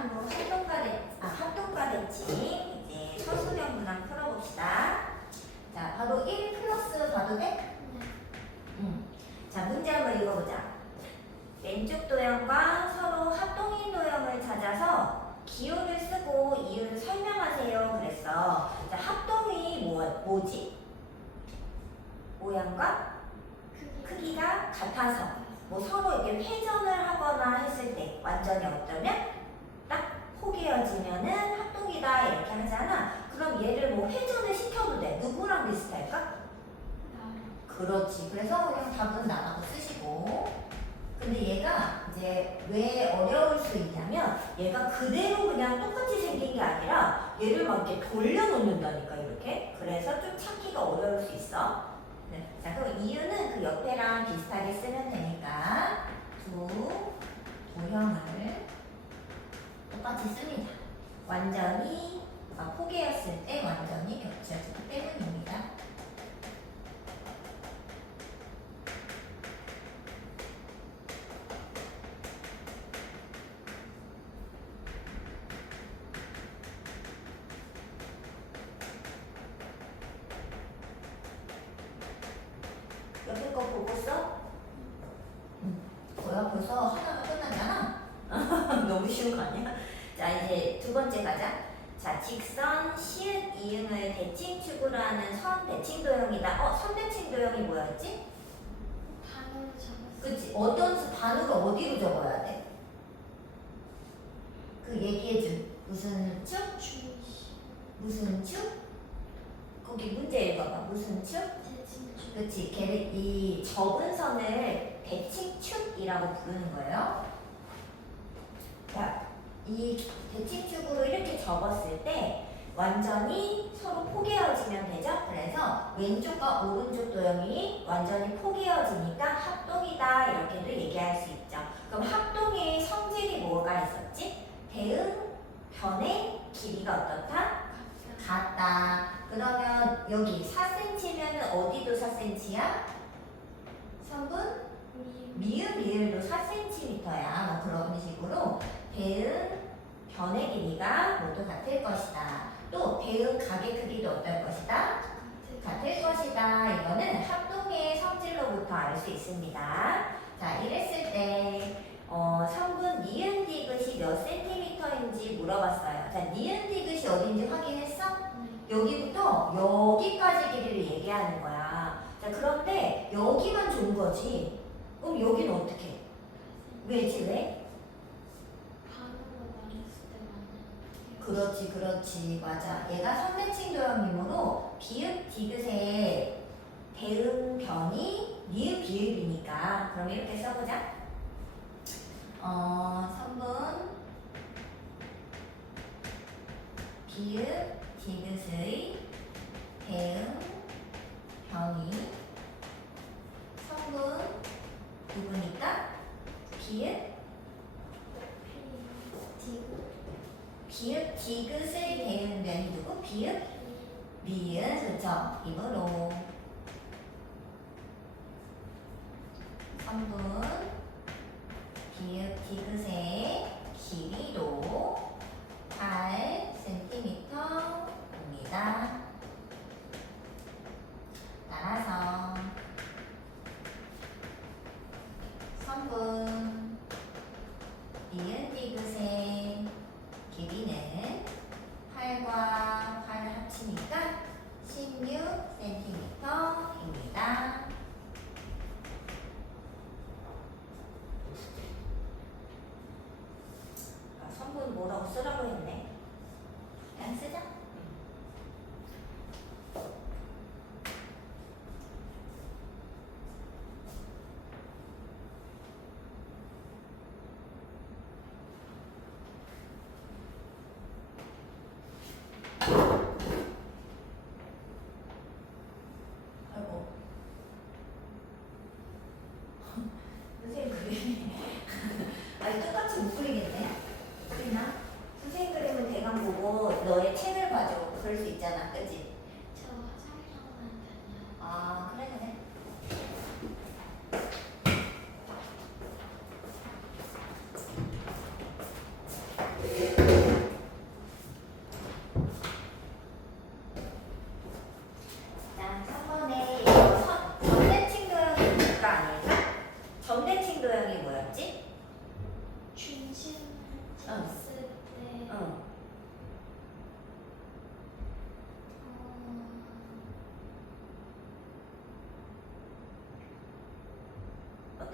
한번 합동과 대칭 이제 서술형 문항 풀어봅시다. 자, 바로 1 플러스 봐도 돼? 자, 문제 한번 읽어보자. 왼쪽 도형과 서로 합동인 도형을 찾아서 기호를 쓰고 이유를 설명하세요. 그랬어. 자, 합동이 뭐지? 모양과 크기가 같아서 뭐 서로 이렇게 회전을 하거나 했을 때 완전히 어떠면 딱 포개어지면은 합동이다 이렇게 하잖아. 그럼 얘를 뭐 회전을 시켜도 돼. 누구랑 비슷할까? 그렇지. 그래서 그냥 답은 나라고 쓰시고. 근데 얘가 이제 왜 어려울 수 있냐면 얘가 그대로 그냥 똑같이 생긴 게 아니라 얘를 막 이렇게 돌려놓는다니까 이렇게. 그래서 좀 찾기가 어려울 수 있어. 네. 자, 그럼 이유는 그 옆에랑 비슷하게 쓰면 되니까 두 도형을 똑같이 씁니다. 완전히 포개였을 때 완전히 겹쳐지기 때문입니다. 옆에 거 보고 써? 뭐야 벌써 하나가 끝났잖아? 너무 쉬운 거 아니야? 자, 이제 두 번째 가자. 자, 직선, 시읒, 이응을 대칭축으로 하는 선 대칭 도형이다. 선 대칭 도형이 뭐였지? 단어를 적었어. 그치? 어떤 단어를 어디로 적어야 돼? 그 얘기해준 무슨 축? 주시. 무슨 축? 거기 문제 읽어봐. 무슨 축? 대칭축. 그치? 걔를 이 접은 선을 대칭축이라고 부르는 거예요. 자, 이 대칭축으로 이렇게 접었을 때 완전히 서로 포개어지면 되죠? 그래서 왼쪽과 오른쪽 도형이 완전히 포개어지니까 합동이다 이렇게도 얘기할 수 있죠. 그럼 합동의 성질이 뭐가 있었지? 대응, 변의 길이가 어떻다? 같다. 그러면 여기 4cm면 어디도 4cm야? 성분? 미음도 4cm야. 뭐 그런 식으로 대응, 변의 길이가 모두 같을 것이다. 또 대응 각의 크기도 어떨 것이다? 같을 것이다. 이거는 합동의 성질로부터 알 수 있습니다. 자, 이랬을 때 성분 니은 디귿이 몇 센티미터인지 물어봤어요. 자, 니은 디귿이 어딘지 확인했어? 여기부터 여기까지 길이를 얘기하는 거야. 자, 그런데 여기만 준 거지. 그럼 여기는 어떻게 해? 왜지? 왜? 반으로 나눴을 때 맞는. 그렇지. 맞아. 얘가 선대칭 도형이므로 비읍, 디귿의 대응, 변이 니은, 비읍이니까. 그럼 이렇게 써보자. 성분 비읍, 디귿의 대응, 변이 성분 누구니까? 비읍, 디귿의 대응, 변이 누구? 비읍, 미은, 그쵸? 이므로 성분 비읍, 디귿의 길이도 8cm입니다. 따라서 성분 니은 디귿의 길이는 8과 8을 합치니까 16cm입니다. 성분 뭐라고 쓰라고 했네. 그냥 쓰자.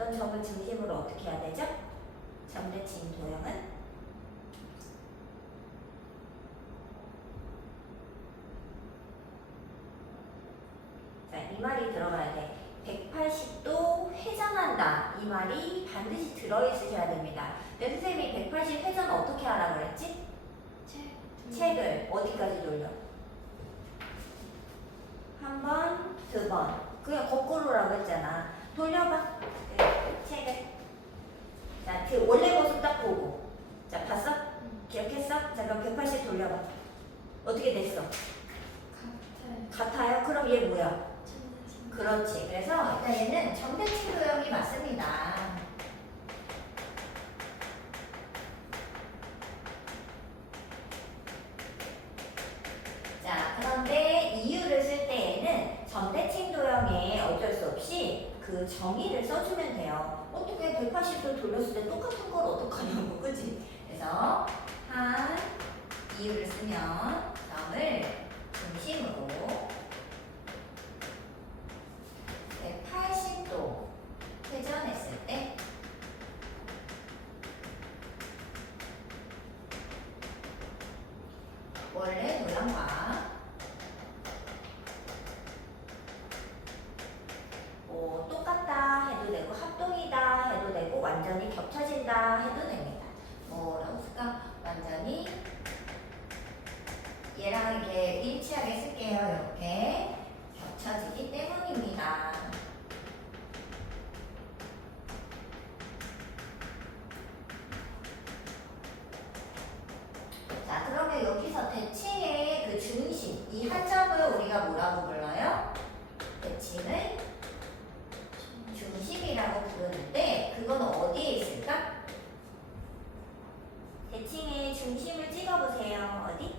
어떤 점을 중심으로 어떻게 해야 되죠? 점대칭 도형은 자, 이 말이 들어가야 돼. 180도 회전한다. 이 말이 반드시 들어있으셔야 됩니다. 근데 선생님이 180 회전 어떻게 하라고 그랬지? 책을 어디까지 돌려? 한 번, 두 번. 그냥 거꾸로라고 했잖아. 돌려봐. 네, 책을. 자, 그 원래 모습 딱 보고. 자, 봤어? 기억했어? 자, 그럼 180 돌려봐. 어떻게 됐어? 같아요? 그럼 얘 뭐야? 그렇지. 그래서 일단 얘는 점대칭 도형이 맞습니다. 자, 그런데 이유를 쓸 때에는 점대칭 도형에 어쩔 수 없이 그 정의를 써주면 돼요. 어떻게 180도 돌렸을 때 똑같은 걸 어떡하냐고, 그치? 그래서 한 이유를 쓰면 점을 중심으로 180도 회전했을 때 원래 모양과 뭐 똑같다 해도 되고 합동이다 해도 되고 완전히 겹쳐진다 해도 됩니다. 뭐라고 쓸까? 완전히 얘랑 이렇게 일치하게 쓸게요. 이렇게 겹쳐지기 때문입니다. 자, 그러면 여기서 대칭의 그 중심, 이 한 점을 우리가 뭐라고 불러요? 대칭을 중심이라고 부르는데 그건 어디에 있을까? 대칭의 중심을 찍어보세요. 어디?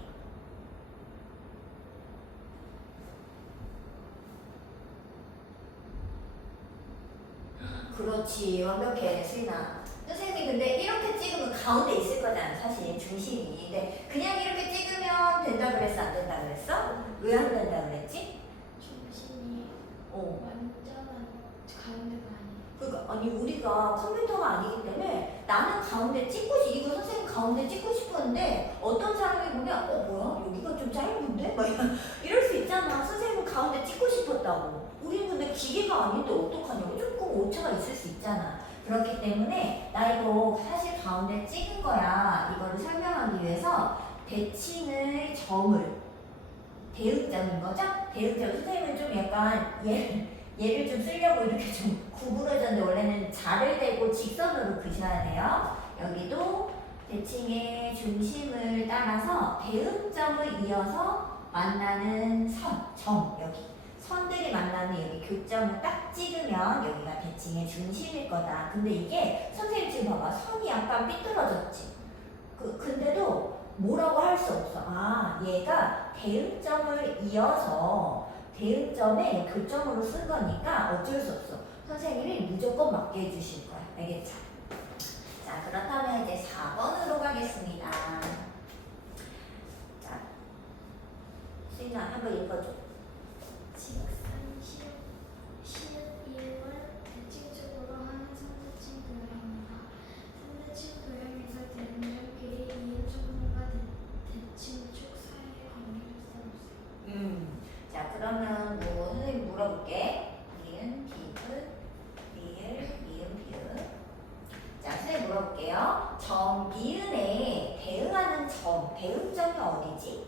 그렇지. 완벽해, 수인아. 선생님이 근데 이렇게 찍으면 가운데 있을 거잖아. 사실 중심이. 근데 그냥 이렇게 찍으면 된다 그랬어? 안 된다 그랬어? 왜 안 된다 그랬지? 중심이 어. 완전한 가운데가 아니에요. 그러니까 아니 우리가 컴퓨터가 아니기 때문에 나는 가운데 찍고 이거 선생님 가운데 찍고 싶었는데 어떤 사람이 보면 뭐야 여기가 좀 짧은데? 막 이럴 수 있잖아. 선생님은 가운데 찍고 싶었다고. 우리는 근데 기계가 아닌데 어떡하냐고. 조금 오차가 있을 수 있잖아. 그렇기 때문에 나 이거 사실 가운데 찍은 거야. 이거를 설명하기 위해서 대칭을 점을 대응점인 거죠? 대응점 선생님은 좀 약간 얘를 좀 쓰려고 이렇게 좀 구부러졌는데 원래는 자를 대고 직선으로 그셔야 돼요. 여기도 대칭의 중심을 따라서 대응점을 이어서 만나는 점 여기 선들이 만나는 여기 교점을 딱 찍으면 여기가 대칭의 중심일 거다. 근데 이게 선생님 지금 봐봐 선이 약간 삐뚤어졌지. 근데도 뭐라고 할 수 없어. 아 얘가 대응점을 이어서 대응점에 교점으로 쓴 거니까 어쩔 수 없어. 선생님이 무조건 맞게 해주실 거야. 알겠죠? 자, 그렇다면 이제 4번으로 가겠습니다. 자, 수인아 한번 읽어줘. 직선 시읒이응을 대칭축으로 하는 삼대칭 도형이다. 삼대칭 도형에서 대응점끼리 이응 점과 대칭축 사이의 관계를 써보세요. 자, 그러면 뭐 선생님 물어볼게. 니은, 비읍, 리을, 미음, 비읍. 자, 선생님 물어볼게요. 점, 미음에 대응하는 점, 대응점이 어디지?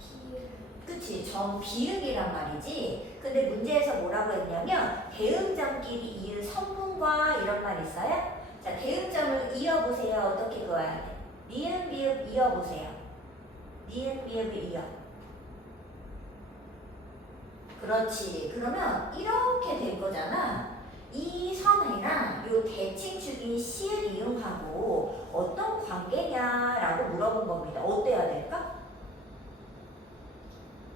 비읍. 그치, 점, 비읍이란 말이지. 근데 문제에서 뭐라고 했냐면 대응점끼리 이은 선분과 이런 말 있어요? 자, 대응점을 이어보세요. 어떻게 그어야 돼? 니은, 비읍 이어보세요. 니은, 비읍을 이어. 그렇지. 그러면 이렇게 된 거잖아. 이 선이랑 요 대칭축인 시을 이용하고 어떤 관계냐라고 물어본 겁니다. 어때야 될까?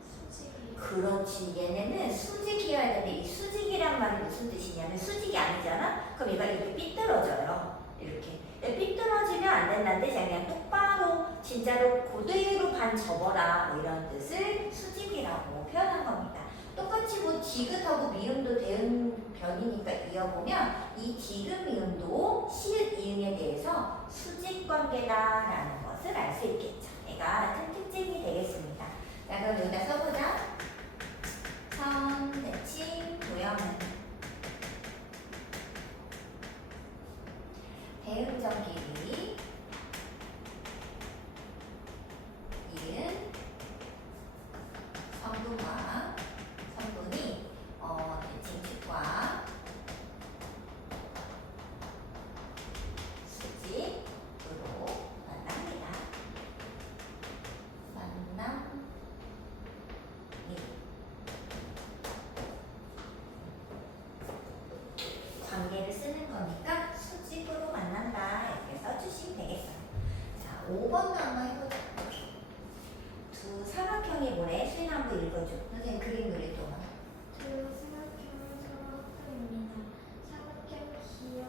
수직이. 그렇지. 얘네는 수직이어야 되는데 이 수직이란 말이 무슨 뜻이냐면 수직이 아니잖아? 그럼 얘가 이렇게 삐뚤어져요. 이렇게. 삐뚤어지면 안 된다는 뜻이 아니라 똑바로 진짜로 그대로 반 접어라 뭐 이런 뜻을 수직이라고 표현한 겁니다. 똑같이 똑같이 뭐 디귿하고 미음도 대응변이니까 이어보면 이 디귿 미음도 시읒 이응에 대해서 수직 관계다라는 것을 알 수 있겠죠. 얘가 큰 특징이 되겠습니다. 자, 그럼 여기다 써보자. 선, 대칭, 도형은 대응점 길이 이은 성분이 대칭축과 수직으로 만납니다. 만남이 관계를 쓰는 거니까 수직으로 만난다 이렇게 써주시면 되겠어요. 자, 5번도 한번 해보자. 두 사각형이 뭐래? 수인 한번 읽어줘. 선생님 그림 그릴 동안. 두 사각형은 서로 합동입니다. 사각형 기역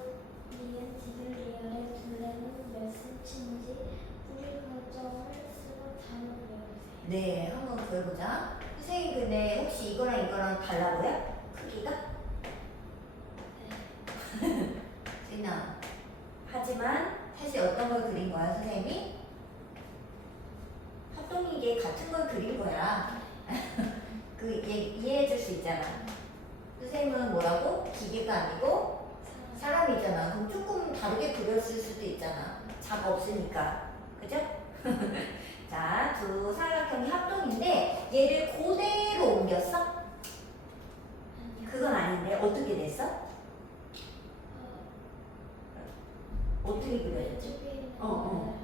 니은 디귿 리을의 둘레는 몇 cm인지 뿌리 과정을 쓰고 답을 외우세요. 네, 한번 그려보자. 선생님 근데 혹시 이거랑 달라 보여? 크기가? 수인아. 하지만 사실 어떤 걸 그린 거야 선생님이? 합동이게 같은 걸 그린 거야. 이해해 줄 수 있잖아. 선생님은 뭐라고? 기계가 아니고 사람이잖아. 그럼 조금 다르게 그렸을 수도 있잖아. 자가 없으니까. 그죠? 자, 두 사각형이 합동인데 얘를 그대로 옮겼어? 아니요. 그건 아닌데 어떻게 됐어? 어떻게 그려졌지? 왼쪽에 있는 어.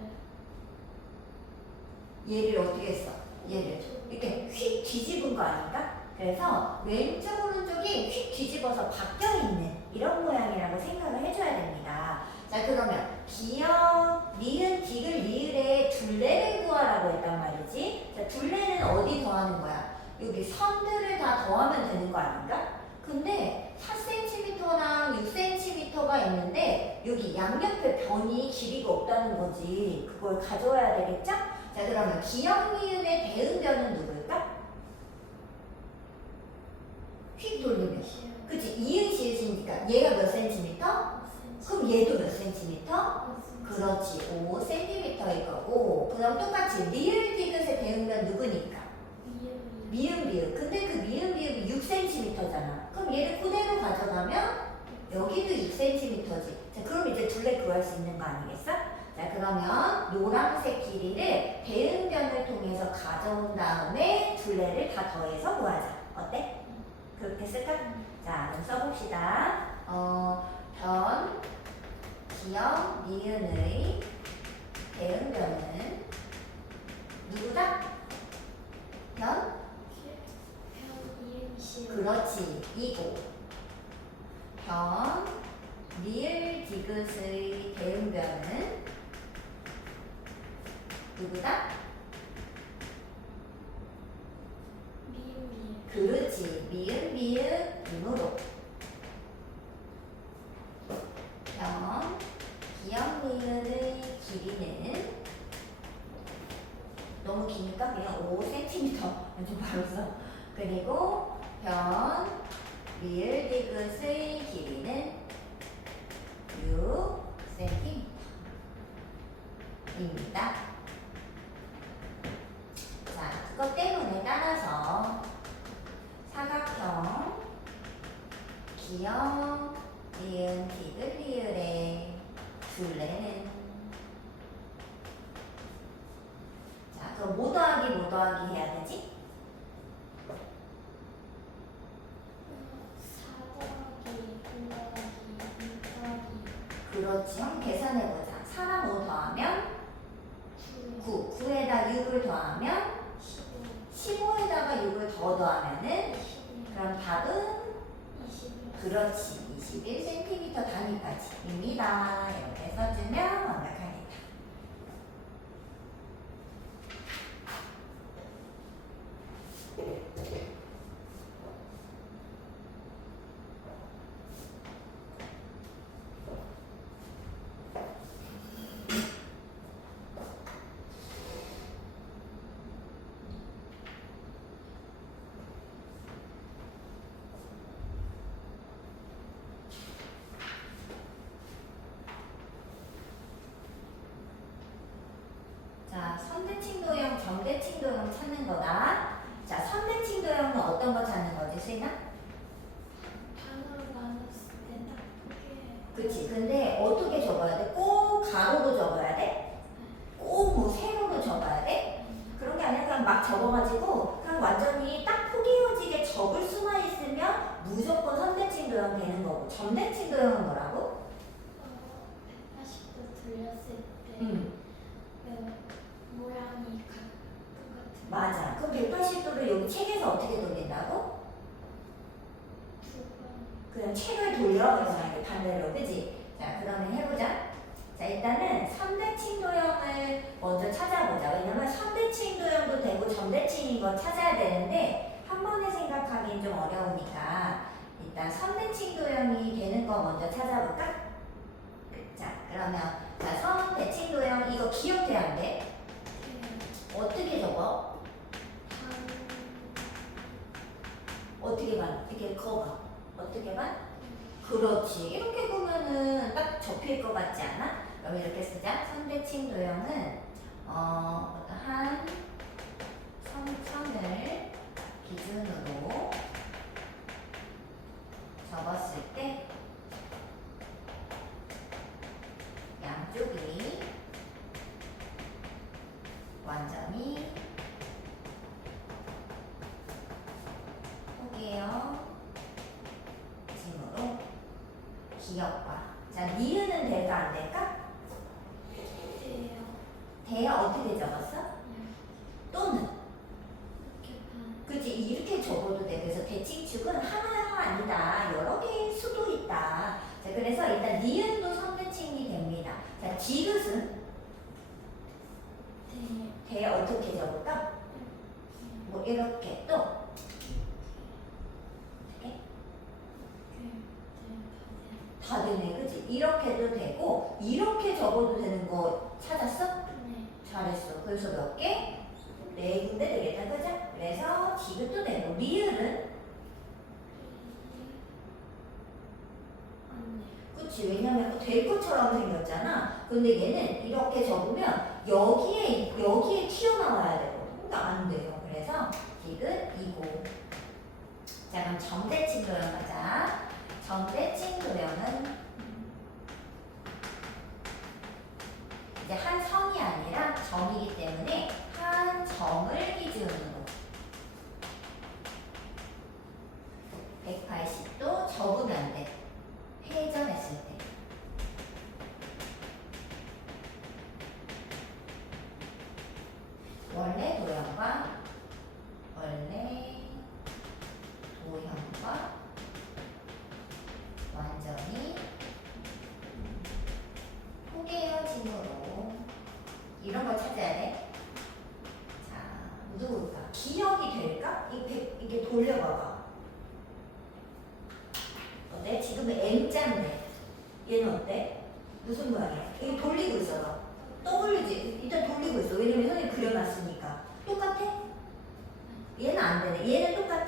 얘를 어떻게 했어? 얘를 이렇게 휙 뒤집은 거 아닌가? 그래서 왼쪽 오른쪽이 휙 뒤집어서 바뀌어 있는 이런 모양이라고 생각을 해줘야 됩니다. 자, 그러면 기역, 니은, 디귿, 리을의 둘레를 구하라고 했단 말이지. 자, 둘레는 어디 더하는 거야? 여기 선들을 다 더하면 되는 거 아닌가? 근데 4cm랑 6cm가 있는데 여기 양옆에 변이 길이가 없다는 거지. 그걸 가져와야 되겠죠? 자, 그러면 기역, 니은의 대응변은 누굴까? 휙 돌리면. 그치? 이응, 시읒이니까 얘가 몇 센티미터? 그럼 얘도 몇 센티미터? 그렇지. 5cm일 거고. 그럼 똑같이 리을, 디귿의 대응변 누구니까? 미음, 비읍. 근데 그 미음, 비읍이 6cm잖아. 그럼 얘를 그대로 가져가면 여기도 6cm지. 자, 그럼 이제 둘레 구할 수 있는 거 아니겠어? 자, 그러면 노란색 길이를 대응변을 통해서 가져온 다음에 둘레를 다 더해서 구하자. 어때? 그렇게 쓸까? 자, 그럼 써봅시다. 변, 기역, 니은의 대응변은 누구다? 변? 그렇지. 이고. 변, 리을, 디귿의 대응변은 누구다? 그렇지. 미음, 미음, 음으로. 변, 기역, 니은의 길이는 너무 기니까 그냥 5cm 좀 바로 써. 그리고 변, 리을, 디귿의 길이는 6cm입니다. 자, 그것 때문에 따라서 사각형 기역, 니은, 디귿, 리을의 둘레는 자, 그럼 뭐 더하기 해야 되지? 4 더하기 9 더하기 6 더하기 그렇지. 한번 계산해보자. 4랑 5 더하면 9. 9에다 6을 더하면 15에다가 6을 더 더하면은 그럼 답은 그렇지. 21cm 단위까지입니다. 이렇게 써주면 완벽하겠다. 찾는 거다. 자, 선대칭 도형은 어떤 거 찾는 거지, 수인아? 단어로 나눴을 때딱 그치. 근데 어떻게 적어야 돼? 꼭 가로로 적어야 돼? 꼭 뭐 세로로 적어야 돼? 그런 게 아니라 그냥 막 적어가지고 그냥 완전히 딱 포개어지게 적을 수만 있으면 무조건 선대칭 도형 되는 거고, 점대칭 도형은 뭐라고? 180도 돌렸을 때 응. 그 모양이 똑같은 맞아. 그럼 180도를 여기 책에서 어떻게 돌린다고? 두번 그냥 책을 돌려. 그래서 이렇게 반대로. 그지? 자, 그러면 해보자. 자, 일단은 선대칭 도형을 먼저 찾아보자. 왜냐면 선대칭 도형도 되고 점대칭인 거 찾아야 되는데 한 번에 생각하기는 좀 어려우니까 일단 선대칭 도형이 되는 거 먼저 찾아볼까? 자, 그러면 자, 선대칭 도형 이거 기억돼야 안 돼? 어떻게 적어? 어떻게 봐? 이렇게 그어봐. 어떻게 봐? 그렇지. 이렇게 보면은 딱 접힐 것 같지 않아? 그럼 이렇게 쓰자. 선대칭 도형은 한 선을 기준으로 접었을 때 양쪽이 완전히 포개어짐으로 기역과 자, 니은은 될까 안 될까? 돼요. 돼야 어떻게 적었어? 또는 이렇게 반 그치 이렇게 적어도 돼. 그래서 대칭축은 하나가 아니다. 여러 개의 수도 있다. 자, 그래서 일단 니은도 선대칭이 됩니다. 자, 디귿은 돼요. 돼 어떻게 적을까? 뭐 이렇게 또 어떻게? 다 되네, 그치? 이렇게도 되고 이렇게 적어도 되는 거 찾았어? 네. 잘했어. 그래서 몇 개? 네 군데 되겠다, 그죠? 그래서 디귿도 되고 리을은 안 돼. 그치? 왜냐면 될 것처럼 생겼잖아. 근데 얘는 이렇게 적으면 여기에 튀어나와야 되거든. 그러니까 안 돼요. 그래서 디귿이고. 자, 그럼 점대칭 도형 가자. 점대칭 도형은 이제 한 선이 아니라 점이기 때문에 한 점을 기준으로 180도 접으면 돼. 회전했을 때. 원래 도형과 완전히 포개어짐으로 이런 걸 찾아야 돼. 자, 누굴까? 기억이 될까? 이게 돌려봐봐. 어때? 지금은 M자인데 얘는 어때? 무슨 모양이야? 이게 돌리고 있어. 너. 떠올리지? 일단 돌리고 있어. 왜냐면 선생님이 그려놨으니까. 똑같아? 얘는 안 되네. 얘는 똑같아?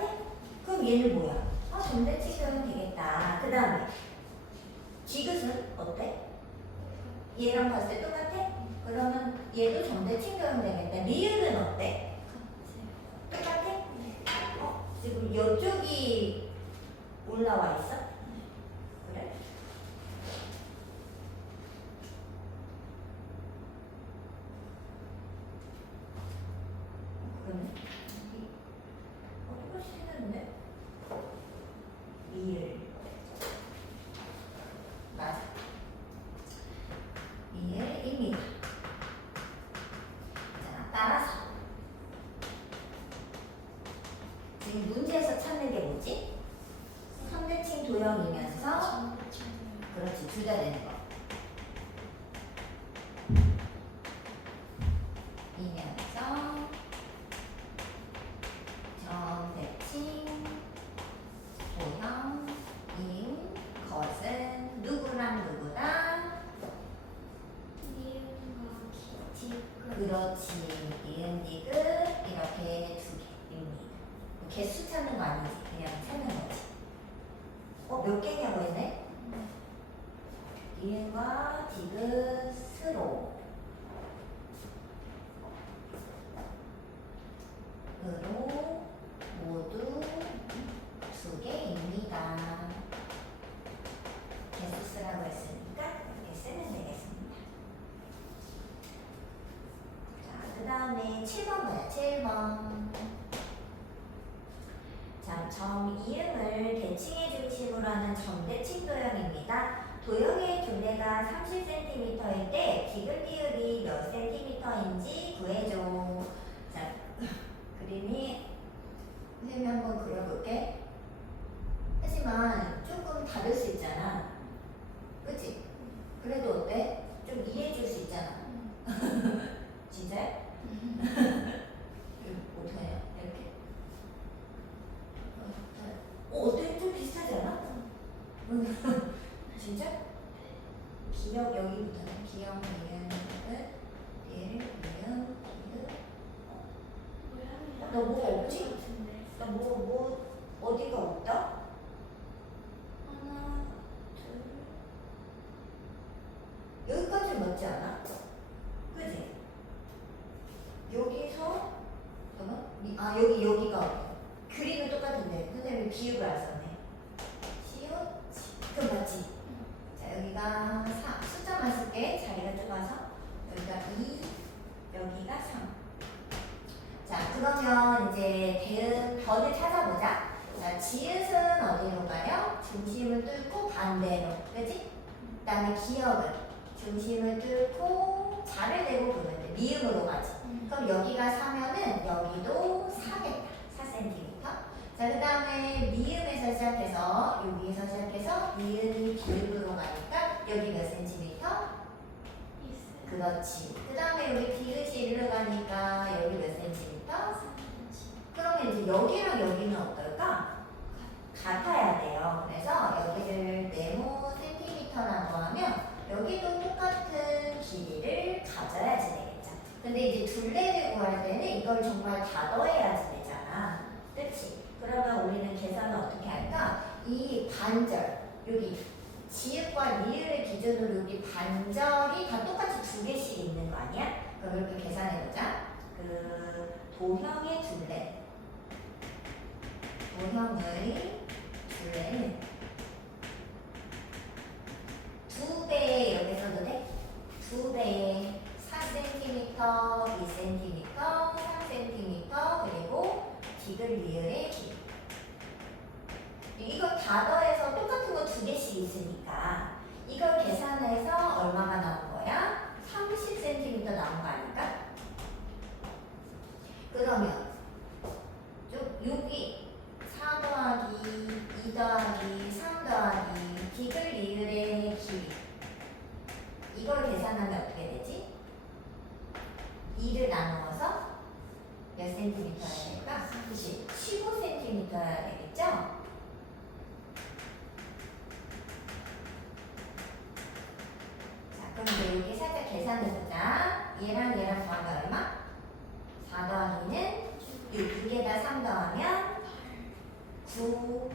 그럼 얘는 뭐야? 점대칭 도형 되겠다. 그 다음에 디귿은 어때? 얘랑 봤을 때 똑같아? 그러면 얘도 점대칭 도형 되겠다. 리을은 어때? 똑같아? 지금 이쪽이 올라와 있어? 그래? 그러네. 똑같이 생겼는데? 리을. 맞아. 리을입니다. 자, 따라서 지금 문제에서 찾는 게 뭐지? 선대칭 도형이면서 그렇지, 둘 다 되는 거. 이면서 점대칭 도형인 것은 누구랑 누구다? 니은과 디귿. 그렇지, 니은 디귿 이렇게 두 개입니다. 개수 찾는 거 아니지? 그냥 찾는 거지. 몇 개냐고 했네? 니은과 디귿으로 7번 봐요. 7번. 자, 점 이음을 대칭의 중심으로 하는 점대칭 도형입니다. 도형의 둘레가 30cm일 때 디귿비읍이 몇 cm인지 구해줘. 자, 그림이 선생님이 한번 그려볼게. 하지만 조금 다를 수 있잖아. 그치? 그래도 어때? 좀 이해해줄 수 있잖아. 진짜요? 어떻게 해요? 이렇게. 어때? 좀 비슷하지 않아? 진짜? 기억 여기부터네. 기억, 미음, 일, 미음, 기억. 너 뭐가 없지? 나 뭐 어디가 없다? 하나, 둘. 여기까지 맞지 않아? 그지? 여기서 잠깐만. 여기가 없다. 그림은 똑같은데 선생님이 비읍을 안 썼네. 시옷, 그럼 맞지? 자, 여기가 4. 숫자만 쓸게. 자리가 좁아서. 여기가 2, 여기가 3. 자, 그러면 이제 대응 변을 찾아보자. 자, 지읒은 어디로 가요? 중심을 뚫고 반대로. 그지? 그 다음에 기억은 중심을 뚫고 자를 대고 보면 돼. 미음으로 가지. 그럼 여기가 4면은 여기도 4겠다. 4cm. 자, 그 다음에 미음에서 시작해서 여기에서 시작해서 미음이 비읍으로 가니까 여기 몇 cm? 그렇지. 그 다음에 여기 비읍이 일로 가니까 여기 몇 cm? 그러면 이제 여기랑 여기는 어떨까? 같아야 돼요. 그래서 여기를 네모 센티미터라고 하면 여기도 똑같은 길이를 가져야지 되겠죠. 근데 이제 둘레를 구할 때는 이걸 정말 다 더해야지 되잖아. 그렇지? 그러면 우리는 계산을 어떻게 할까? 이 반절, 여기 지읒과 리을을 기준으로 여기 반절이 다 똑같이 2개씩 있는 거 아니야? 그럼 이렇게 계산해보자. 그 도형의 둘레, 도형의 둘레는 2배의 여기 써도 돼? 2배의 4cm, 2cm, 3cm 그리고 디귿 리을의 길이. 이거 다 더해서 똑같은 거 2개씩 있으니까 이걸 계산해서 얼마가 나온 거야? 30cm 나온 거 아닐까? 그러면 여기 4 더하기 2 더하기 3 더하기 디귿 리을의 길이 이걸 계산하면 어떻게 되지? 2를 나누어서 몇 cm여야 될까? 그치? 15cm여야 되겠죠? 그럼 이제 여기 살짝 계산해보자. 얘랑 얘랑 더하면 얼마? 4 더하기는 6, 2에다 3 더하면 9,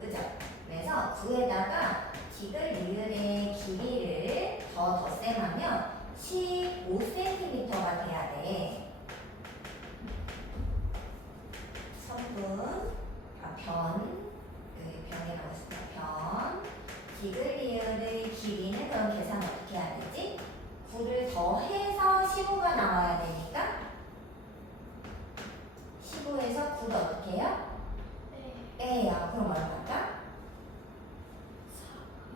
그죠? 그래서 9에다가 디귿 리을의 길이를 더 덧셈하면 15cm가 돼야 돼. 성분, 변이라고 했습니다. 변. 디귿 리을의 길이는 그럼 계산 어떻게 해야 되지? 9를 더해서 15가 나와야 되니까 15에서 9를 어떻게 해요? 빼요. 그럼 얼마일까?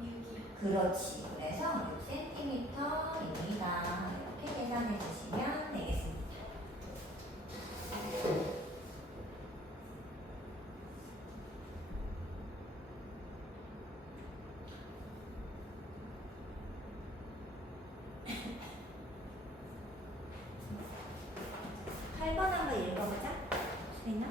6이요. 그렇지. 그래서 6cm입니다. 이렇게 계산해 주시면 되겠습니다. 8번 한번 읽어보자. 수빈아.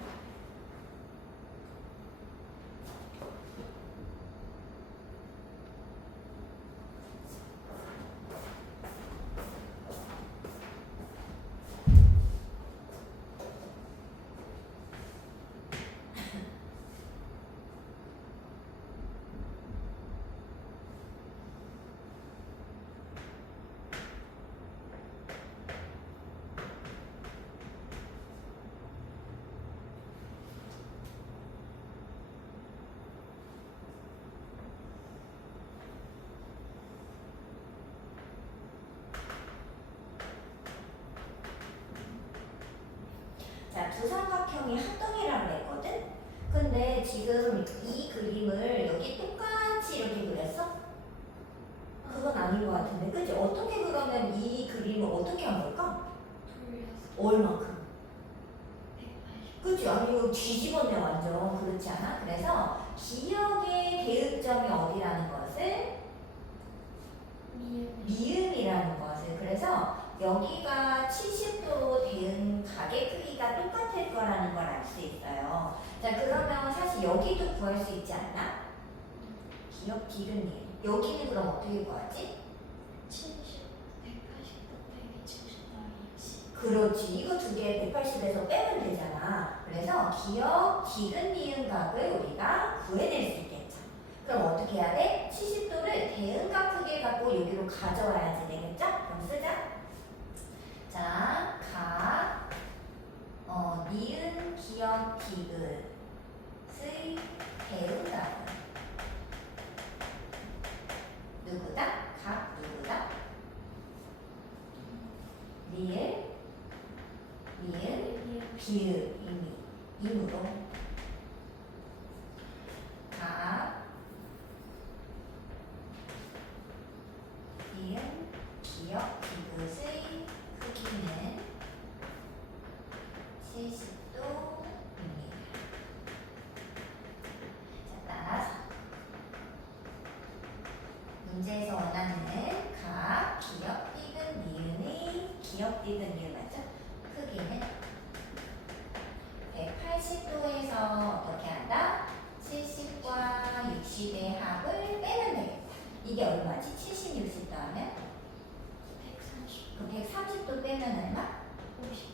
두 삼각형이 한 덩이라고 했거든? 근데 지금 이 그림을 여기 똑같이 이렇게 그렸어? 그건 아닌 것 같은데, 그치? 어떻게 그러면 이 그림을 어떻게 한 걸까? 돌려서 얼마큼? 180. 그치? 아니 이거 뒤집었네 완전. 그렇지 않아? 그래서 기역의 대응점이 어디라는 것을? 미음이라는 것을. 그래서 여기가 70도 대응 가게 크기가 똑같을 거라는 걸 알 수 있어요. 자 그러면 사실 여기도 구할 수 있지 않나? 기역 디귿님. 여기는 그럼 어떻게 구하지? 70, 180 곱하기 70 더하기 60. 그렇지. 이거 두 개 180에서 빼면 되잖아. 그래서 기역 디귿 니은 각을 우리가 구해낼 수 있겠죠. 그럼 어떻게 해야 돼? 70도를 대응각 크기를 갖고 여기로 가져와야지 되겠죠? 그럼 쓰자. 자, 각 니은 기역 디귿의 대응각은 누구다? 각 누구다? 리을, 비읍, 임으로 각 니은 기역 디귿의 크기는 70도입니다. 자, 따라서 문제에서 원하는 각 기역 디귿 니은의 기역 디귿 니은 맞죠? 크기는 180도에서 어떻게 한다? 70과 60의 합을 빼면 되겠다. 이게 얼마지? 70, 60 더하면? 130, 그럼 130도 빼면 얼마? 50.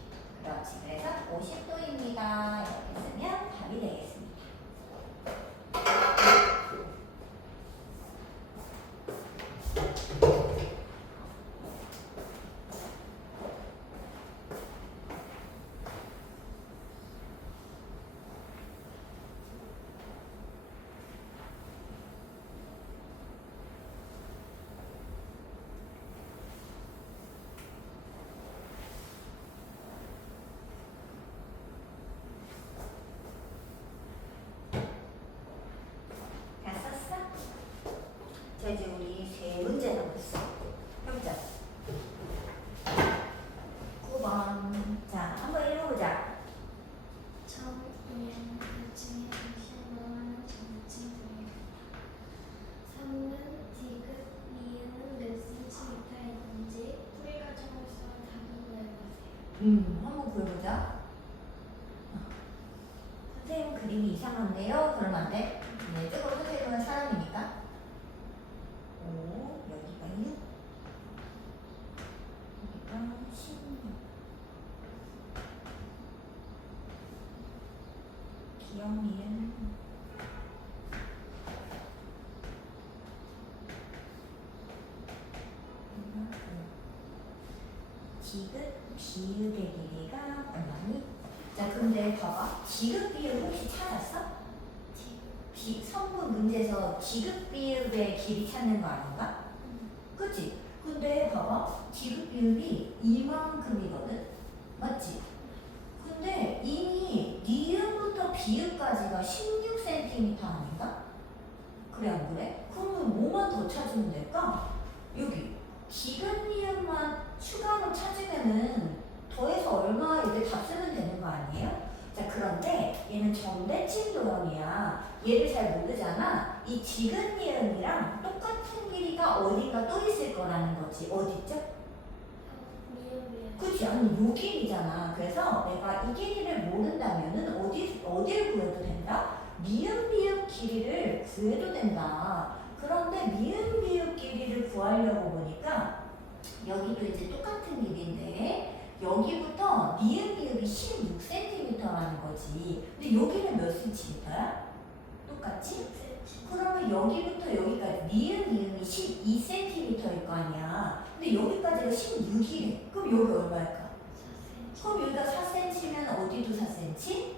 그렇지. 그래서 50도입니다. 이렇게 쓰면 답이 되겠습니다. 다 썼어? 자 이제 우리 세 문제 남았어. 해보자. 9번. 자 한번 읽어보자. 정이행 대칭의 시험을 정칭 3는 디귿, 미음은 몇 cm인지 풀이 과정에서 답을 구해보세요. 한번 보여보자. 선생님 그림이 이상한데요? 그러면 안 돼? 네, 조금 선생님은 사람이니까. 5, 여기가 6, 여기가 16. 기억니은 디귿 비읍의 길이가 얼마니? 자 근데 봐봐. 디귿 비읍 혹시 찾았어? 선분 문제에서 디귿 비읍의 길이 찾는 거 아닌가? 그치? 근데 봐봐. 디귿 비읍이 이만큼이거든? 맞지? 근데 이미 니은부터 비읍까지가 16cm 아닌가? 그래 안 그래? 그러면 뭐만 더 찾으면 될까? 여기 디귿 니은만 추가로 찾으면은 더해서 얼마 이렇게 답 쓰면 되는 거 아니에요? 자 그런데 얘는 점대칭 도형이야. 얘를 잘 모르잖아. 이 디귿 니은이랑 똑같은 길이가 어딘가 또 있을 거라는 거지. 어딨죠? 미음. 그치? 아니 요 길이잖아. 그래서 내가 이 길이를 모른다면은 어디를 구해도 된다? 미음 비읍 길이를 구해도 된다. 그런데 미음 비읍 길이를 구하려고 보니까 여기도 이제 똑같은 길인데 여기부터 미음 비읍이 16cm라는 거지. 근데 여기는 몇 cm야? 똑같이? 그러면 여기부터 여기까지 미음 미음이 12cm일 거 아니야. 근데 여기까지가 16이래. 그럼 여기 얼마일까? 4cm. 그럼 여기가 4cm면 어디도 4cm?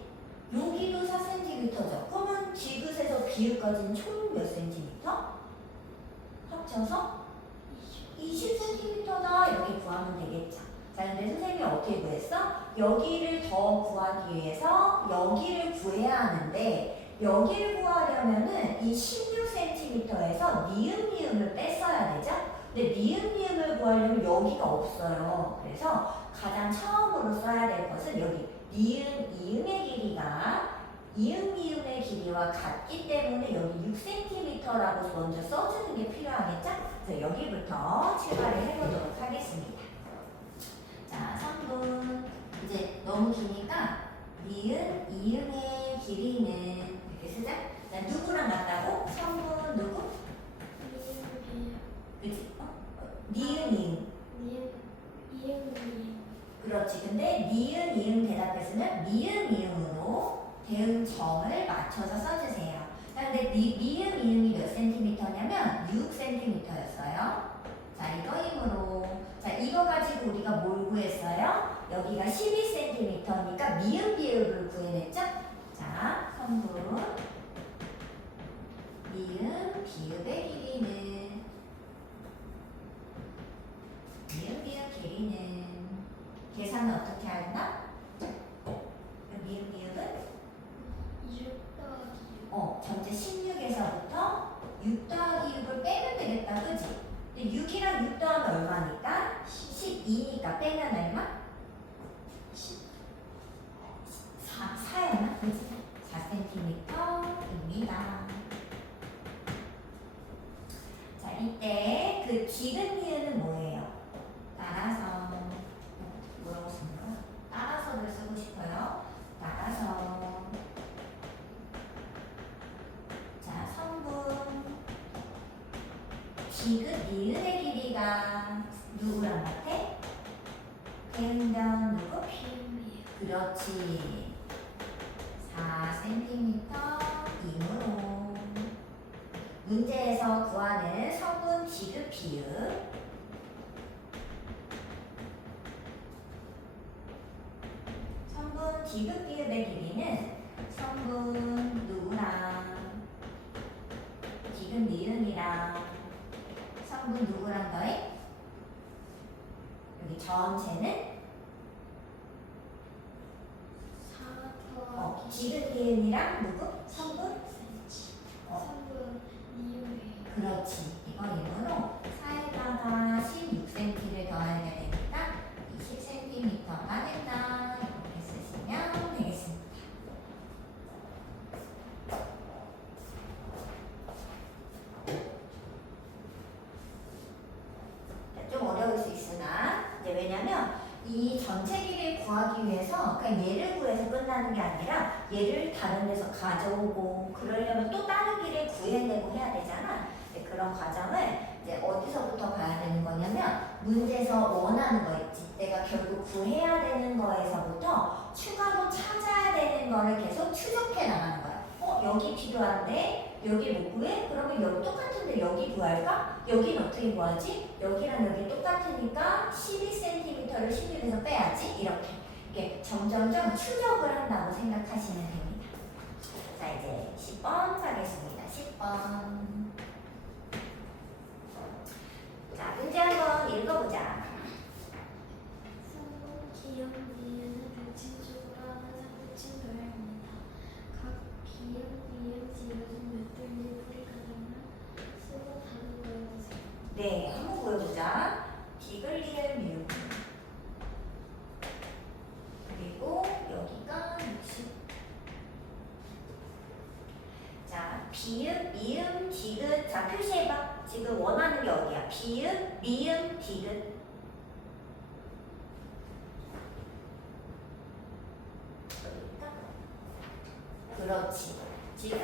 여기도 4cm죠. 그러면 디귿에서 비읍까지는 총 몇 cm? 합쳐서 20cm다 이렇게 구하면 되겠죠. 자, 근데 선생님이 어떻게 구했어? 여기를 더 구하기 위해서 여기를 구해야 하는데 여기를 구하려면은 이 16cm에서 니은을 뺐어야 되죠? 근데 니은을 구하려면 여기가 없어요. 그래서 가장 처음으로 써야 될 것은 여기 이응의 길이가 이응의 길이와 같기 때문에 여기 6cm라고 먼저 써주는 게 필요하겠죠? 그래서 여기부터 출발을 해보도록 하겠습니다. 자, 3분. 이제 너무 기니까 이응의 길이는 이렇게 쓰자. 자, 누구랑 같다고? 3분 누구? 그치? 니은. 그렇지. 근데 니은 대답했으면 미음으로 대응점을 맞춰서 써주세요. 자, 근데 미음이 몇 센티미터냐면 6cm였어요. 자, 이거이므로. 자, 이거 가지고 우리가 뭘 구했어요? 여기가 12cm니까 미음을 구해냈죠? 자, 선분. 비읍의 길이는 길이는 계산은 어떻게 한다? 미음은 전체 16에서부터 6 더하기 6을 빼면 되겠다, 그지? 근데 6이랑 6 더하면 얼마니까? 12니까 빼면 얼마? 4였나? 그지? 4cm입니다. 자, 이때 그 기른 니은은 뭐예요? 따라서 뭐라고 쓰는 거야? 따라서를 쓰고 싶어요. 따라서 자, 성분 디귿 니은의 길이가 누구랑 같아? 대응변 누구? 그렇지. 4cm이므로 문제에서 구하는 성분 디귿 비읍 성분 디귿 비읍의 길이는 성분 누구랑 디귿 니은이랑 성분 누구랑 더해? 여기 전체는 디귿 니은이랑 누구? 성분? 그렇지. 이거이므로 4에다가 16cm를 더하게 되니까 20cm가 된다. 이렇게 쓰시면 되겠습니다. 좀 어려울 수 있으나 이제 왜냐면 이 전체 길이를 구하기 위해서 그냥 얘를 구해서 끝나는 게 아니라 얘를 다른 데서 가져오고 그러려면 또 다른 길을 구해내고 해야 되잖아. 그런 과정을 이제 어디서부터 봐야 되는 거냐면 문제에서 원하는 거 있지. 내가 결국 구해야 되는 거에서부터 추가로 찾아야 되는 거를 계속 추적해 나가는 거야. 여기 필요한데 여기 못 구해? 그러면 여기 똑같은데 여기 구할까? 여기는 어떻게 구하지? 여기랑 여기 똑같으니까 12cm를 16에서 빼야지. 이렇게 점점점 추적을 한다고 생각하시면 됩니다. 자, 이제 10번 가겠습니다. 10번. 자, 문제 한번 읽어보자. 기역 니은은 대칭축으로 하는 상대칭 도형입니다. 각 기역 니은 지어진 몇들리 뿌리 가정을 쓰고 답을 보여주세요. 네, 한번 보여보자. 디귿리을 미음. 그리고 여기가 60. 자, 비읍, 미음, 디귿. 자, 표시해봐. 지금 원하는 게 어디야? 비읍, 미음, 디귿. 그렇지. 지금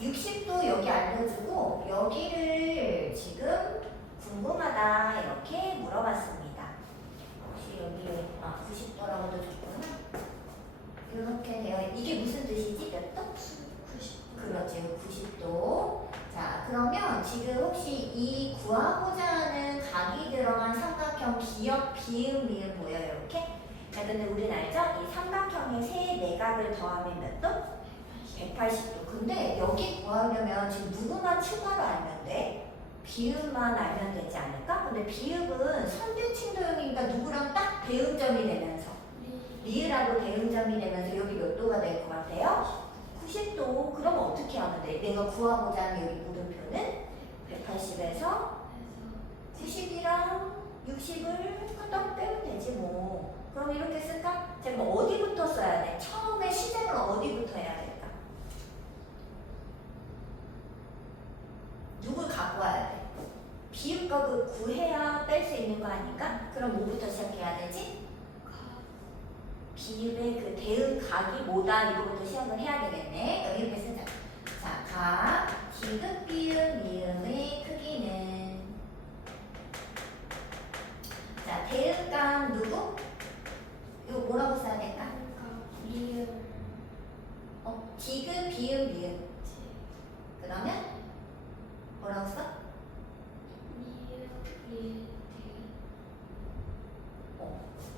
60도 여기 알려주고 여기를 지금 궁금하다 이렇게 물어봤습니다. 혹시 여기 90도라고도 줬구나. 이렇게 되어 이게 무슨 뜻이지? 몇 도? 90도. 그렇지. 90도. 자, 그러면 지금 혹시 이 구하고자 하는 각이 들어간 삼각형 기역, 비음, 미음 보여요? 이렇게? 자, 근데 우리는 알죠? 이 삼각형의 세 내각을 더하면 몇 도? 180도. 근데 여기 구하려면 지금 누구만 추가로 알면 돼? 비읍만 알면 되지 않을까? 근데 비읍은 선대칭 도형이니까 누구랑 딱 대응점이 되면서 리을하고 대응점이 되면서 여기 몇 도가 될 것 같아요? 90도. 그럼 어떻게 하면 돼? 내가 구하고자 하는 여기 물음표는 180에서 90이랑 60을 갖다 빼면 되지 뭐. 그럼 이렇게 쓸까? 제가 뭐 어디부터 써야 돼? 처음에 시작은 어디부터 해야 될까? 누굴 갖고 와야 돼? 비읍값을 구해야 뺄 수 있는 거 아닌가? 그럼 뭐부터 시작해야 되지? 비읍의 그 대응 각이 뭐다 이거부터 시작을 해야 되겠네. 여기 이렇게 쓰자. 자, 각 디귿 비읍 미음의 크기는 자 대응각 누구? 이거 뭐라고 써야 될까? 리을 디귿 비읍 미음. 그러면 뭐라고 써?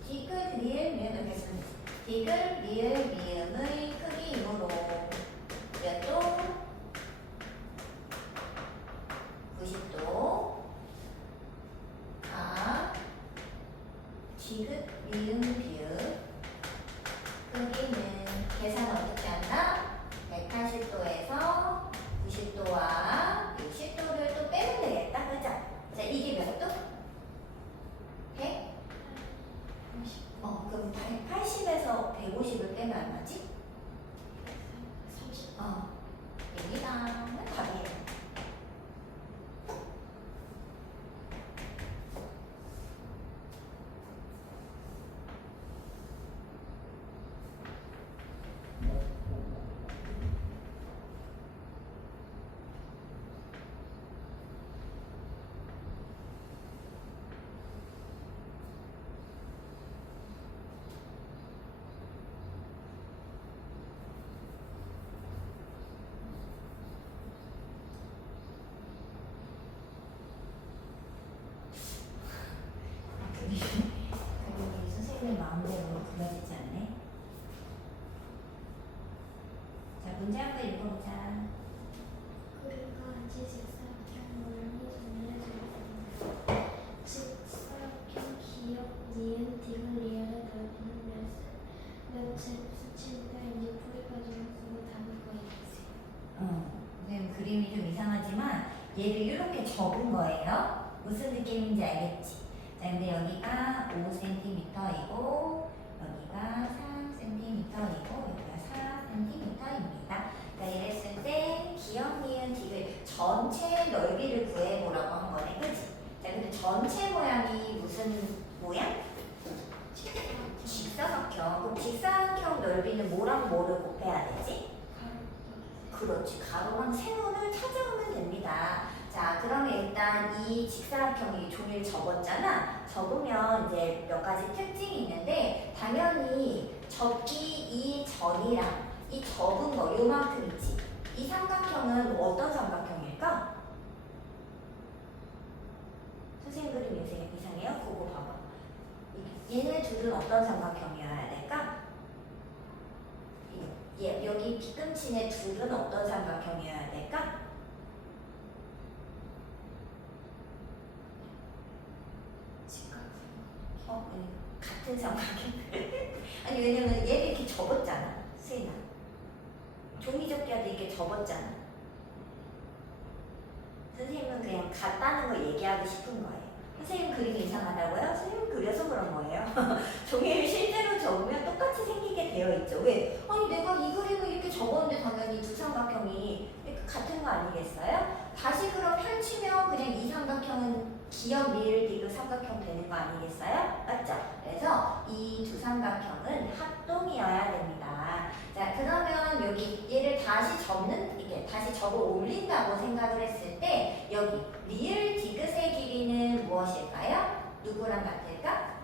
디귿 리을 미음 이렇게 쓰면 디귿 리을 미음의 크기이므로 몇 도? 90도. 각 디귿 미음 비읍 크기는 계산 어떻게 한다? 180도에서 90도와 60도를 또 빼면 되겠다. 그죠? 자, 이게 몇 도? 100? 그럼 180에서 150을 빼면 얼마지? 100이다. 답이에요. 그림이 선생님 마음대로 그려지지 않네. 자, 문제 한번 읽어보자. 그림과 같이 직사각형 모양이 정리해주었습니다. 직사각형 기역 니은 디귿 리을의 넓이는 몇 cm인지 풀이 과정을 쓰고 답을 구해주세요. 선생님 그림이 좀 이상하지만 얘를 이렇게 접은 거예요. 무슨 느낌인지 알겠지? 자, 근데 여기가 5cm이고 여기가 3cm이고 여기가 4cm입니다. 자, 이랬을 때 기역, 니은, 디귿 전체 넓이를 구해보라고 한 거네, 그치? 자, 근데 전체 모양이 무슨 모양? 직사각형. 그럼 직사각형 넓이는 뭐랑 뭐를 곱해야 되지? 그렇지. 가로랑 세로를 찾아오면 됩니다. 자, 그러면 일단 이 직사각형이 종이를 접었잖아. 접으면 이제 몇 가지 특징이 있는데 당연히 접기 이전이랑 이 접은 거 요만큼 있지. 이 삼각형은 어떤 삼각형일까? 선생님 그림 요새 이상해요? 그거 봐봐. 얘네 둘은 어떤 삼각형이어야 될까? 여기 빗금치네 둘은 어떤 삼각형이어야 될까? 같은 삼각형. 아니 왜냐면 얘를 이렇게 접었잖아. 수인아. 종이 접기하듯 이렇게 접었잖아. 선생님은 그냥 같다는 거 얘기하고 싶은 거예요. 선생님 그림이 이상하다고요? 선생님 그려서 그런 거예요. 종이를 실제로 접으면 똑같이 생기게 되어 있죠. 왜? 아니 내가 이 그림을 이렇게 접었는데 당연히 두 삼각형이 같은 거 아니겠어요? 다시 그럼 펼치면 그냥 이 삼각형은 기역, 리을, 디귿 삼각형 되는 거 아니겠어요? 맞죠? 그래서 이 두 삼각형은 합동이어야 됩니다. 자, 그러면 여기 얘를 다시 접는, 이게 다시 접어 올린다고 생각을 했을 때 여기 리을, 디귿의 길이는 무엇일까요? 누구랑 같을까?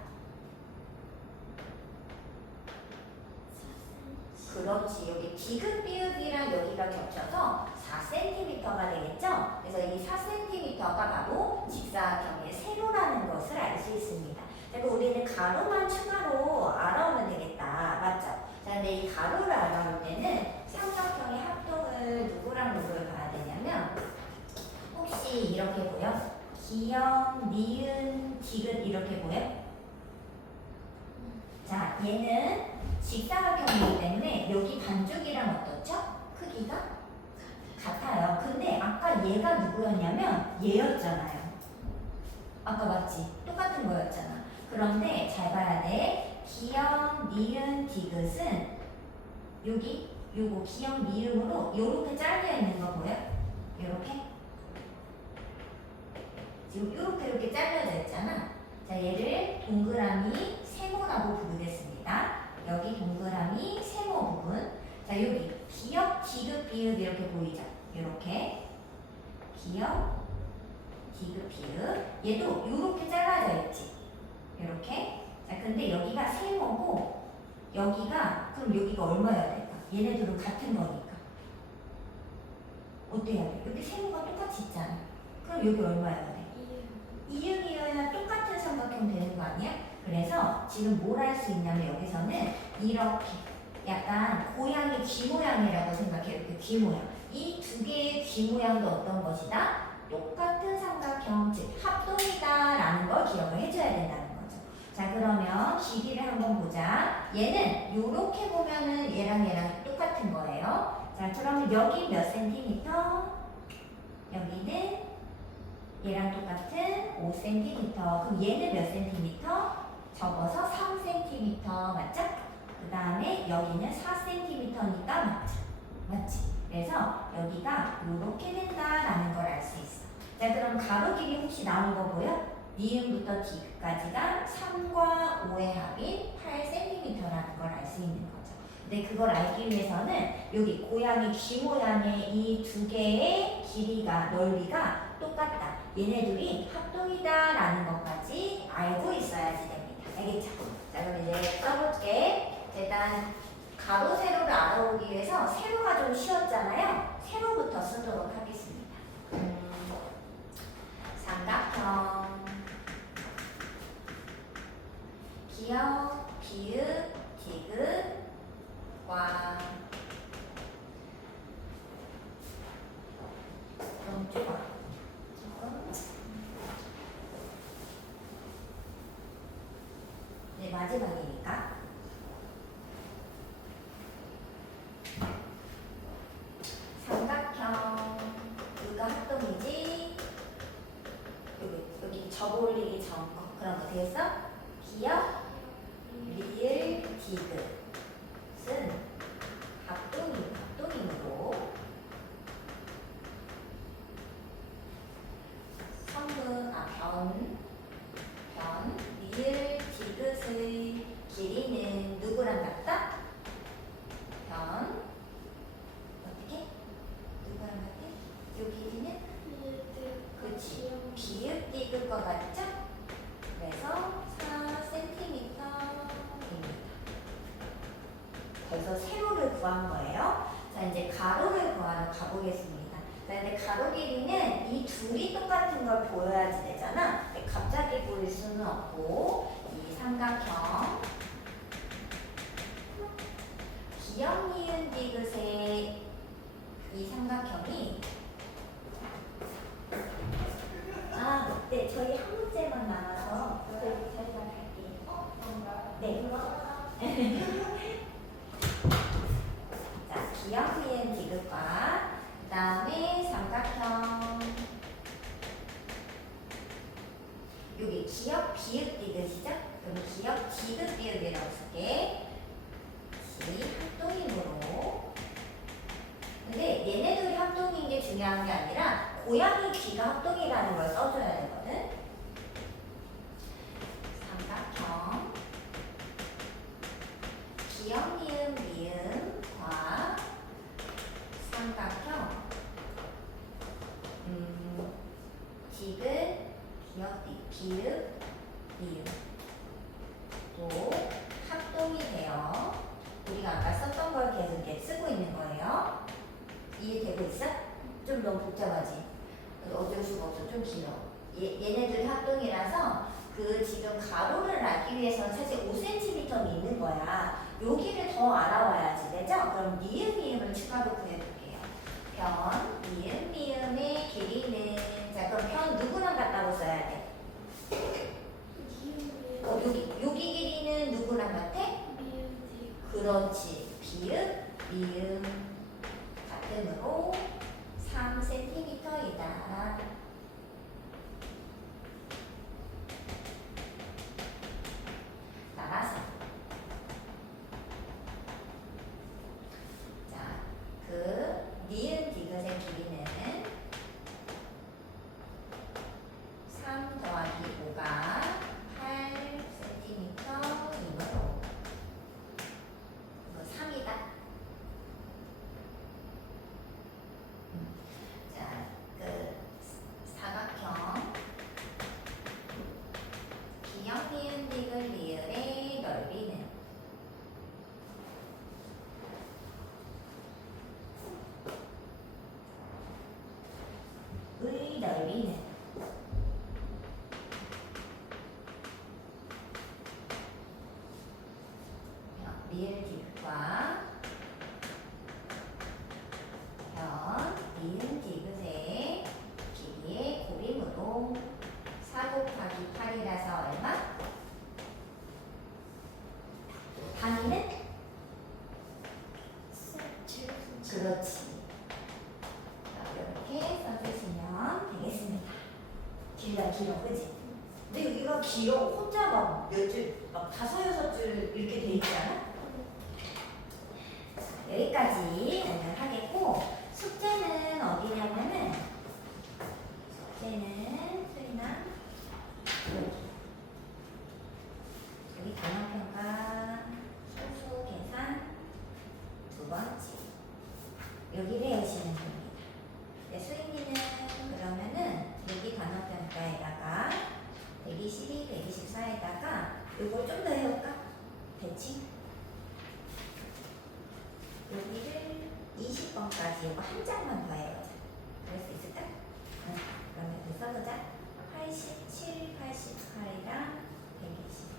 그렇지. 여기 디귿 비읍이랑 여기가 겹쳐서 4cm가 되겠죠? 그래서 이 4cm가 바로 직사각형의 세로라는 것을 알 수 있습니다. 그리고 우리는 가로만 추가로 알아오면 되겠다. 맞죠? 자, 근데 이 가로를 알아올 때는 삼각형의 합동을 누구랑 누구를 봐야 되냐면 혹시 이렇게 보여? 기역, 니은, 디귿 이렇게 보여? 자, 얘는 직사각형이기 때문에 여기 반쪽이랑 어떻죠? 크기가 같아요. 근데 아까 얘가 누구였냐면 얘였잖아요. 아까 맞지? 똑같은 거였잖아. 그런데 잘 봐야 돼. 기역, 니은, 디귿은 여기 요거 기역, 미음으로 요렇게 잘려 있는 거 보여? 요렇게? 지금 이렇게 잘려져 있잖아. 자, 얘를 동그라미 세모라고 부르겠습니다. 여기 동그라미 세모 부분. 자, 여기 기역, 디귿, 비읍 이렇게 보이죠? 이렇게 기역, 디귿, 비읍. 얘도 이렇게 잘라져 있지. 이렇게. 자, 근데 여기가 세모고 여기가 그럼 여기가 얼마여야 될까? 얘네들은 같은 거니까. 어때야 돼? 여기 세모가 똑같이 있잖아. 그럼 여기 얼마여야 돼? 이음이어야 똑같은 삼각형 되는 거 아니야? 그래서 지금 뭘 할 수 있냐면 여기서는 이렇게 약간 고양이 귀 모양이라고 생각해. 이렇게 귀 모양. 이 두 개의 귀 모양도 어떤 것이다? 똑같은 삼각형, 즉 합동이다라는 걸 기억을 해줘야 된다는 거죠. 자, 그러면 길이를 한번 보자. 얘는 이렇게 보면은 얘랑 똑같은 거예요. 자, 그러면 여기 몇 센티미터? 여기는 얘랑 똑같은 5cm. 그럼 얘는 몇 센티미터? 접어서 3cm 맞죠? 그 다음에 여기는 4cm니까 맞죠? 맞지? 그래서 여기가 이렇게 된다라는 걸 알 수 있어. 자, 그럼 가로 길이 혹시 나온 거 보여? 니은부터 디귿까지가 3과 5의 합인 8cm라는 걸 알 수 있는 거죠. 근데 그걸 알기 위해서는 여기 고양이 귀 모양의 이 두 개의 길이가, 넓이가 똑같다. 얘네들이 합동이다라는 것까지 알고 있어야지 됩니다. 알겠죠? 자, 그럼 이제 써볼게. 일단 가로, 세로를 알아보기 위해서 세로가 좀 쉬웠잖아요. 세로부터 쓰도록 하겠습니다. 삼각형, 기역, 비읍, 디귿, 과. 너무 좁아. 네, 마지막이니까. 삼각형, 의가 합동이지. 여기 접어 올리기 전 거. 그럼 어떻게 했어? 기역, 리을, 디귿은 합동이므로 변, 리을, 디귿의 길이는 누구랑 같다? 변, 어떻게? 누구랑 같아? 요 길이는? 그치. 비읍, 디귿과 같죠? 그래서 4cm입니다. 그래서 세로를 구한 거예요. 자, 이제 가로를 구하러 가보겠습니다. 자, 근데 가로 길이는 이 둘이 똑같은 걸 보여야지 되잖아. 근데 갑자기 보일 수는 없고, 이 삼각형, 기역, 니은, 디귿의 이 삼각형이 네, 저희 한 문제만 남아서 저희가 갈게요. 네. 자, 기역, 니은, 디귿과 그 다음에 삼각형, 여기 기역, 비읍, 디귿이죠? 그럼 기역, 디귿, 비읍이라고 쓸게. 합동이므로. 근데 얘네들이 합동인 게 중요한 게 아니라 고양이 귀가 합동이라는 걸 써줘야 되거든. 삼각형, 기역, 니은, 미음과 삼각형, 디귿, 기역, 비읍, 미음 또 합동이 돼요. 우리가 아까 썼던 걸 계속 이렇게 쓰고 있는 거예요. 이해되고 있어? 좀 너무 복잡하지? 어쩔 수가 없어. 좀 길어. 얘네들 합동이라서 그 지금 가로를 알기 위해서는 사실 5cm는 있는 거야. 여기를 더 알아와야지 되죠? 그럼 니은, 미음을 추가로 구해볼게요. 변, 니은, 미음의 길이는, 자, 그럼 변 누구랑 같다고 써야 돼? 여기 길이는 누구랑 같아? 그렇지. 비읍, 미음 같음으로 3cm이다. 따라서 자, 그 니은 디귿의 길이는 3 더하기 5가 8cm이므로 이거 3이다. 자, 그 사각형 기역 니은 디귿 리을의 넓이는 의 넓이는 리을 디귿과 현 니은 디귿의 길이의 곱임으로 4 곱하기 8이라서 얼마? 단위는? 그렇지. 자, 이렇게 써주시면 되겠습니다. 길다 길어, 그지? 근데 여기가 길어. 혼자 막 몇 줄, 막 5-6줄 이렇게 돼 있지 않아? 자, 여기까지 오늘 하겠고, 숙제는 어디냐면은, 숙제는 수리나 여기 단어평가, 소수 계산, 두 번째. 여기를 외우시면 됩니다. 네, 수인이는 그러면은 여기 단어평가에다가 122, 124에다가 이걸 좀 더 해볼까? 대칭. 여기를 20번까지 이거 한 장만 더 해보자. 그럴 수 있을까? 응. 그러면 이거 써보자. 87, 88이랑 120.